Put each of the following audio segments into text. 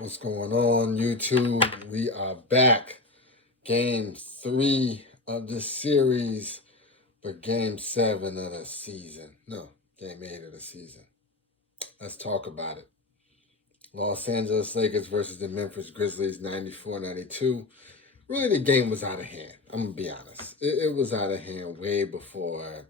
What's going on, YouTube? We are back. Game 3 of the series, but game 7 of the season. No, game 8 of the season. Let's talk about it. Los Angeles Lakers versus the Memphis Grizzlies, 94-92. Really, the game was out of hand. I'm going to be honest. It was out of hand way before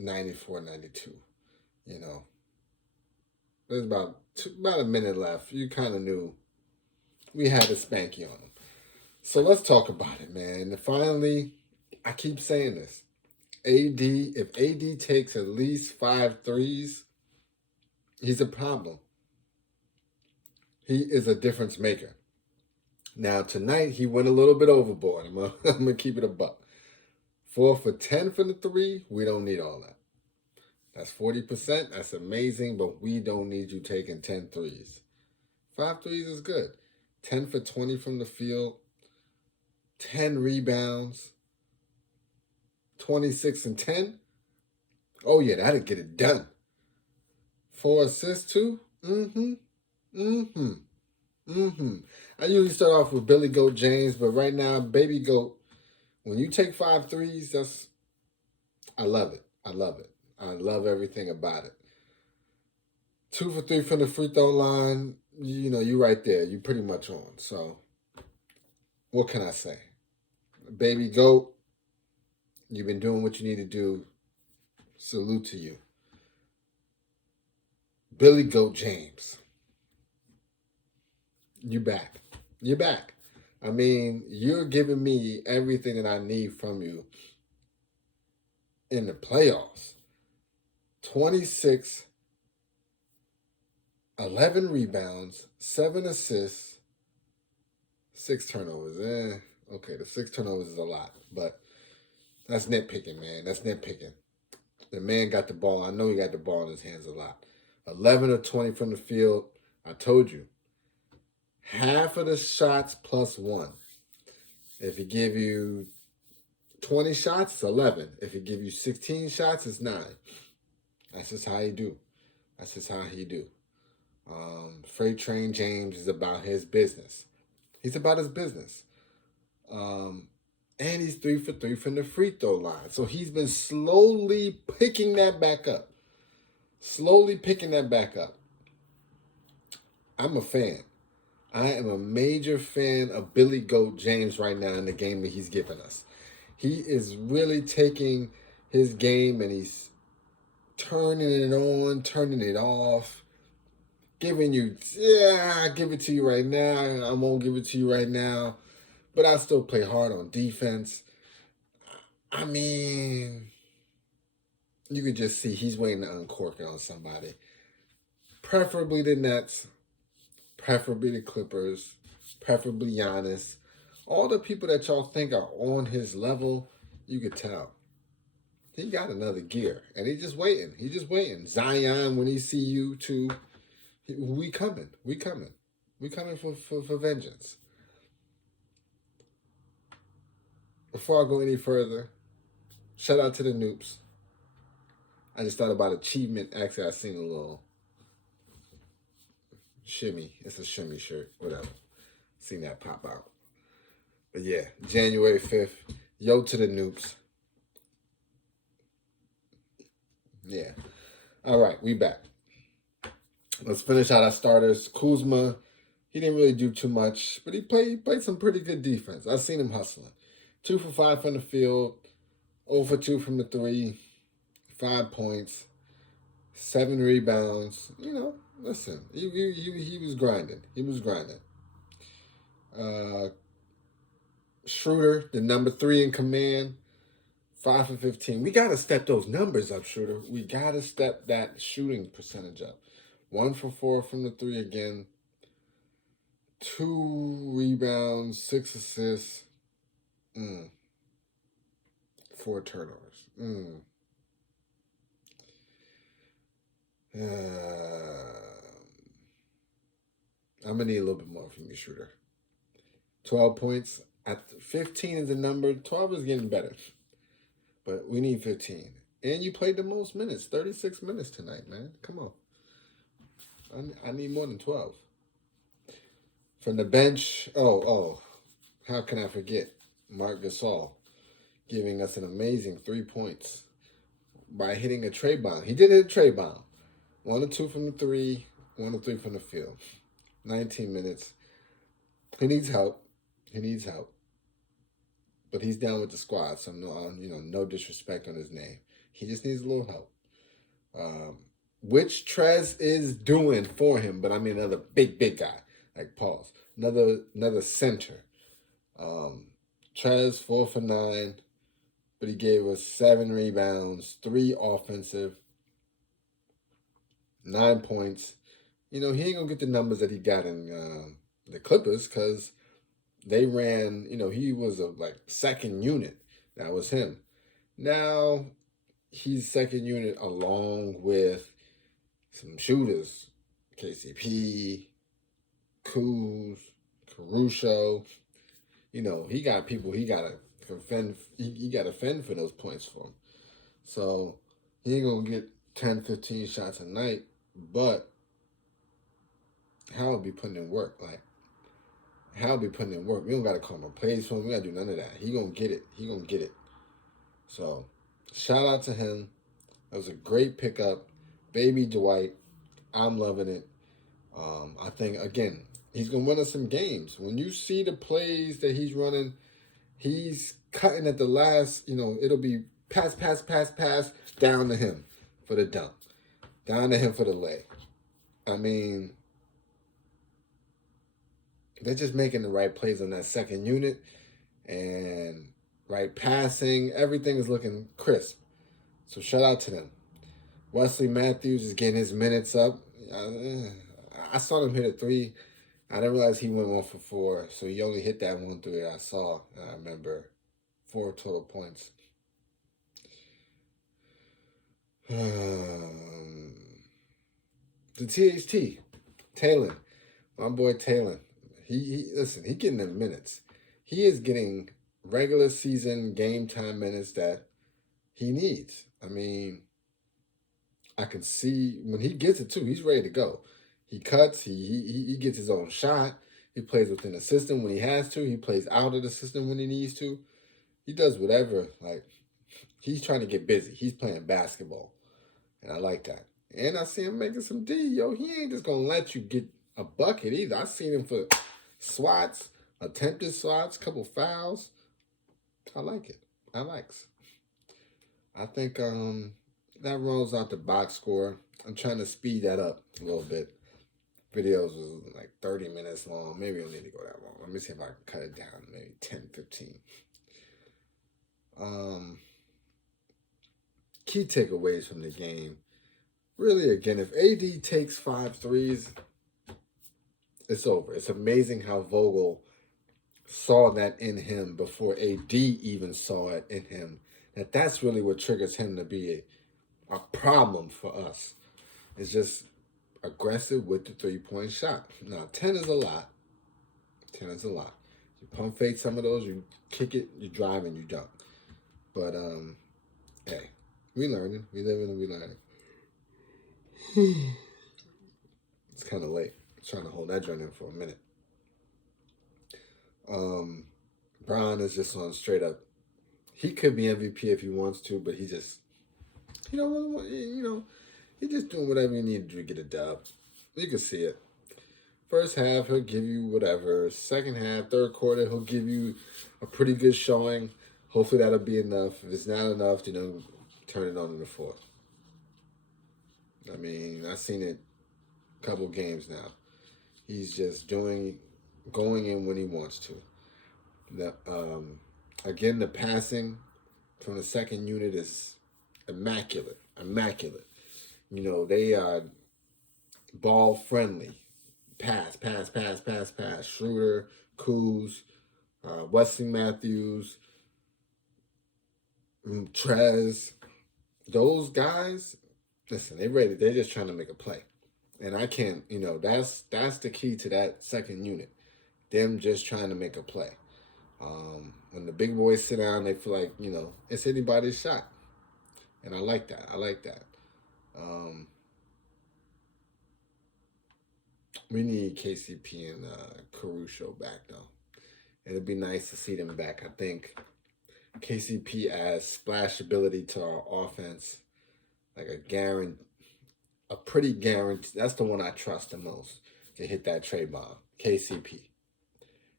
94-92. You know, there's about a minute left. You kind of knew we had a spanky on them. So let's talk about it, man. Finally, I keep saying this. If AD takes at least 5 threes, he's a problem. He is a difference maker. Now, tonight, he went a little bit overboard. I'm going to keep it a buck. 4 for 10 from the 3, we don't need all that. That's 40%. That's amazing, but we don't need you taking 10 threes. 5 threes is good. 10 for 20 from the field. 10 rebounds. 26 and 10. Oh, yeah, that'll get it done. 4 assists, too? I usually start off with Billy Goat James, but right now, Baby Goat, when you take 5 threes, I love it. I love it. I love everything about it. 2 for 3 from the free throw line. You know, you right there. You pretty much on. So, what can I say? Baby Goat, you've been doing what you need to do. Salute to you. Billy Goat James, you back. You're back. I mean, you're giving me everything that I need from you in the playoffs. 26, 11 rebounds, 7 assists, 6 turnovers. Okay, the 6 turnovers is a lot, but that's nitpicking, man. That's nitpicking. The man got the ball. I know he got the ball in his hands a lot. 11 of 20 from the field. I told you. Half of the shots plus 1. If he give you 20 shots, it's 11. If he give you 16 shots, it's 9. That's just how he do. That's just how he do. Freight Train James is about his business. He's about his business. And he's 3 for 3 from the free throw line. So he's been slowly picking that back up. I'm a fan. I am a major fan of Billy Goat James right now in the game that he's giving us. He is really taking his game and he's turning it on, turning it off, giving you, I give it to you right now. I won't give it to you right now, but I still play hard on defense. I mean, you could just see he's waiting to uncork it on somebody. Preferably the Nets, preferably the Clippers, preferably Giannis. All the people that y'all think are on his level, you could tell. He got another gear, and he's just waiting. Zion, when he see you too, we coming for vengeance. Before I go any further, shout out to the Nupes. I just thought about achievement. Actually, I seen a little shimmy. It's a shimmy shirt, whatever. Seen that pop out. But yeah, January 5th. Yo to the Nupes. Yeah. All right, we back. Let's finish out our starters. Kuzma, he didn't really do too much, but he played some pretty good defense. I've seen him hustling. 2 for 5 from the field, 0 for 2 from the 3, 5 points, 7 rebounds. You know, listen, he was grinding. Schroeder, the number 3 in command, 5 for 15. We got to step those numbers up, Schroeder. We got to step that shooting percentage up. 1 for 4 from the 3 again. 2 rebounds, 6 assists. 4 turnovers. I'm going to need a little bit more from you, Schroeder. 12 points. At 15 is the number. 12 is getting better. But we need 15. And you played the most minutes. 36 minutes tonight, man. Come on. I need more than 12. From the bench, how can I forget? Marc Gasol giving us an amazing 3 points by hitting a trey bomb. He did hit a trey bomb. 1 or 2 from the three, 1 or 3 from the field. 19 minutes. He needs help. He needs help. But he's down with the squad, so no disrespect on his name. He just needs a little help. Which Trez is doing for him, but I mean another big guy, like pause. Another center. Trez 4 for 9, but he gave us 7 rebounds, 3 offensive, 9 points. He ain't gonna get the numbers that he got in the Clippers because they ran. He was a second unit. That was him. Now he's second unit along with some shooters, KCP, Kuz, Caruso. He got people he gotta fend. He gotta fend for those points for him. So he ain't gonna get 10, 15 shots a night, but Hal be putting in work. Hal be putting in work. We don't gotta call no plays for him. We gotta do none of that. He gonna get it. He gonna get it. So shout out to him. That was a great pickup. Baby Dwight. I'm loving it. I think, again, he's going to win us some games. When you see the plays that he's running, he's cutting at the last, it'll be pass, down to him for the dunk. Down to him for the lay. I mean, they're just making the right plays on that second unit. And right passing. Everything is looking crisp. So shout out to them. Wesley Matthews is getting his minutes up. I saw him hit a 3. I didn't realize he went 1 for 4. So he only hit that 1 3 I saw. I remember 4 total points. The THT, Taylor, my boy Taylor. He getting them minutes. He is getting regular season game time minutes that he needs. I mean, I can see when he gets it too, he's ready to go. He cuts, he gets his own shot. He plays within the system when he has to. He plays out of the system when he needs to. He does whatever. He's trying to get busy. He's playing basketball. And I like that. And I see him making some D. Yo, he ain't just going to let you get a bucket either. I seen him for swats, attempted swats, couple fouls. I like it. I think that rolls out the box score. I'm trying to speed that up a little bit. Videos was 30 minutes long. Maybe I don't need to go that long. Let me see if I can cut it down. Maybe 10, 15. Key takeaways from the game. Really, again, if AD takes 5 threes, it's over. It's amazing how Vogel saw that in him before AD even saw it in him. That's really what triggers him to be a problem for us. It's just aggressive with the 3-point shot. Now, 10 is a lot. You pump fake some of those, you kick it, you drive, and you dunk. But, hey, we learning. We living and we learning. It's kind of late. I'm trying to hold that joint in for a minute. Bron is just on straight up. He could be MVP if he wants to, but he just, he's just doing whatever you need to do to get a dub. You can see it. First half, he'll give you whatever. Second half, third quarter, he'll give you a pretty good showing. Hopefully that'll be enough. If it's not enough, turn it on in the fourth. I mean, I've seen it a couple games now. He's just going in when he wants to. Again, the passing from the second unit is immaculate. They are ball friendly. Pass. Schroeder, Kuz, Wesley Matthews, Trez. Those guys, listen, they're ready. They're just trying to make a play. And I can't, that's the key to that second unit. Them just trying to make a play. When the big boys sit down, they feel like, it's anybody's shot. And I like that. We need KCP and Caruso back, though. It'd be nice to see them back. I think KCP adds splash ability to our offense, like a pretty guarantee. That's the one I trust the most to hit that trade bomb, KCP.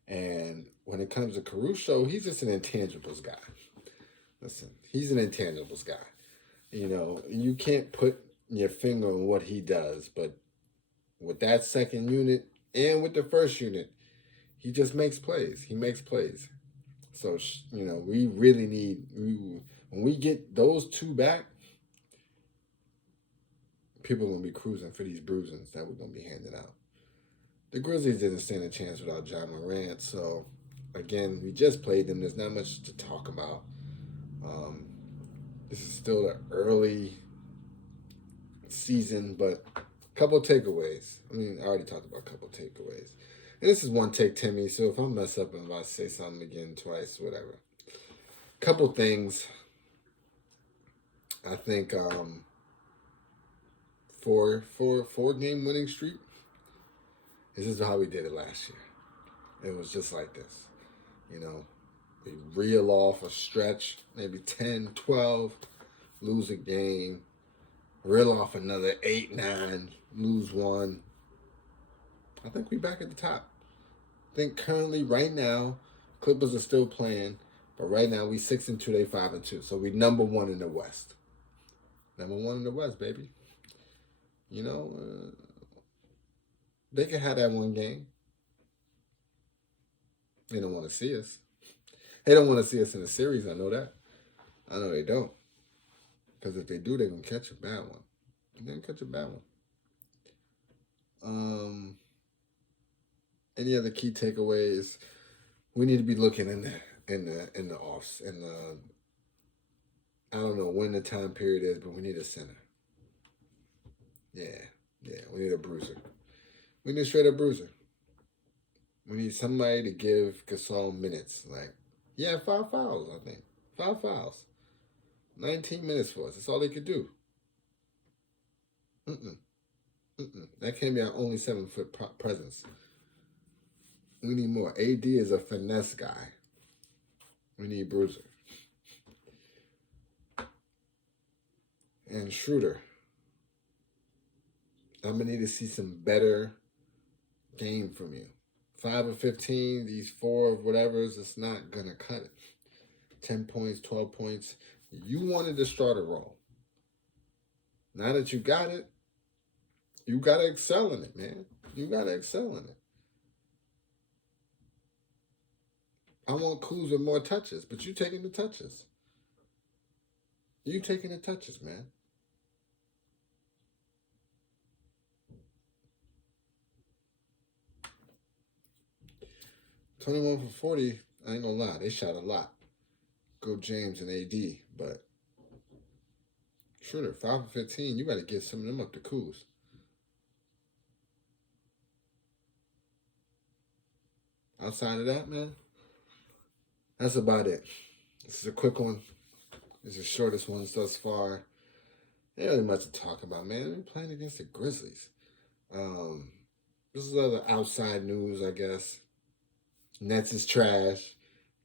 And when it comes to Caruso, he's just an intangibles guy. Listen, he's an intangibles guy. You know, you can't put your finger on what he does, but with that second unit and with the first unit, he just makes plays. He makes plays. So, you know, we really need, when we get those two back, people are going to be cruising for these bruisings that we're going to be handing out. The Grizzlies didn't stand a chance without John Morant. So, again, we just played them. There's not much to talk about. This is still the early season, but a couple of takeaways. I mean, I already talked about a couple of takeaways. And this is one take, Timmy, so if I mess up and if I say something again twice, whatever. Couple things. I think four-game winning streak. This is how we did it last year. It was just like this. You know, we reel off a stretch, maybe 10, 12, lose a game, reel off another 8, 9, lose one. I think we back at the top. I think currently, right now, Clippers are still playing, but right now we 6-2, they 5-2. So we number one in the West. Number one in the West, baby. You know, they can have that one game. They don't want to see us. They don't want to see us in a series. I know that. I know they don't. Because if they do, they're going to catch a bad one. They're going to catch a bad one. Any other key takeaways? We need to be looking in the offs, in the, I don't know when the time period is, but we need a center. Yeah, we need a bruiser. We need a straight up bruiser. We need somebody to give Gasol minutes. Like, he had 5 fouls, I think. 5 fouls. 19 minutes for us. That's all they could do. That can't be our only 7-foot presence. We need more. AD is a finesse guy. We need bruiser. And Schroeder. I'm going to need to see some better game from you. 5 of 15, these 4 of whatever's, it's not going to cut it. 10 points, 12 points. You wanted the starter role. Now that you got it, you got to excel in it, man. You got to excel in it. I want Kuz with more touches, but you taking the touches. You taking the touches, man. $21 for 40, I ain't gonna lie, they shot a lot. Go James and AD, but Schroeder, 5 for 15, you gotta get some of them up to Kuz. Outside of that, man, that's about it. This is a quick one. This is the shortest one thus far. Ain't really much to talk about, man. We're playing against the Grizzlies. This is other outside news, I guess. Nets is trash.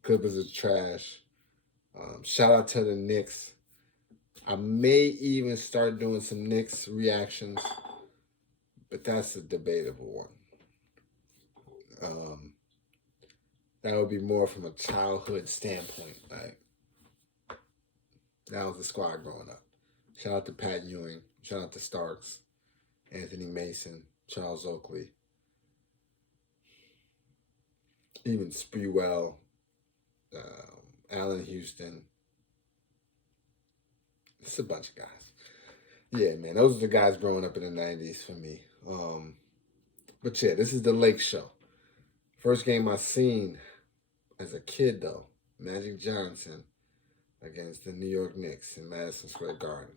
Clippers is trash. Shout out to the Knicks. I may even start doing some Knicks reactions, but that's a debatable one. That would be more from a childhood standpoint. Like, that was the squad growing up. Shout out to Pat Ewing. Shout out to Starks, Anthony Mason, Charles Oakley. Even Sprewell, Allen Houston. It's a bunch of guys. Yeah, man, those are the guys growing up in the 90s for me. But yeah, this is the Lake Show. First game I seen as a kid, though, Magic Johnson against the New York Knicks in Madison Square Garden.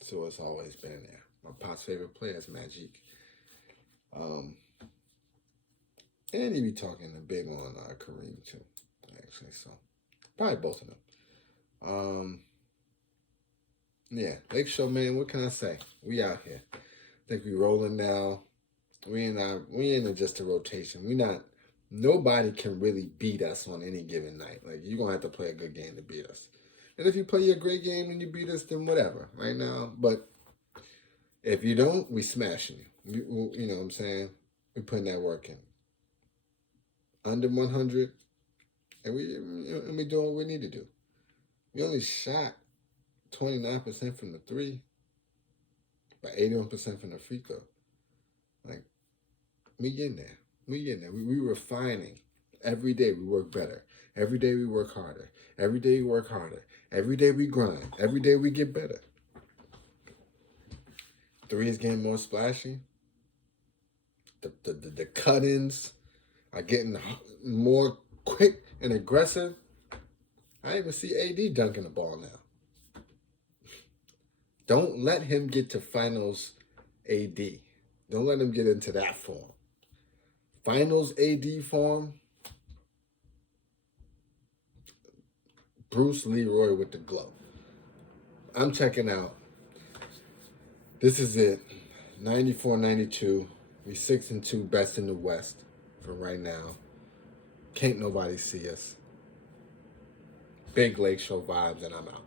So it's always been there. My pop's favorite player is Magic. And he be talking a big on Kareem too, actually. So probably both of them. Yeah, Lake Show, man. What can I say? We out here. I think we rolling now. We in just a rotation. Nobody can really beat us on any given night. Like, you're gonna have to play a good game to beat us. And if you play a great game and you beat us, then whatever, right now. But if you don't, we smashing you. You know what I'm saying? We putting that work in. Under 100, and we doing what we need to do. We only shot 29% from the three, but 81% from the free throw. Like, we getting there. We refining. Every day we work better. Every day we work harder. Every day we work harder. Every day we grind. Every day we get better. Three is getting more splashy. The cut-ins are getting more quick and aggressive. I even see AD dunking the ball now. Don't let him get to finals AD. Don't let him get into that form. Finals AD form, Bruce Leroy with the glow. I'm checking out. This is it. 94-92. We 6-2, best in the West for right now. Can't nobody see us. Big LakeShow vibes, and I'm out.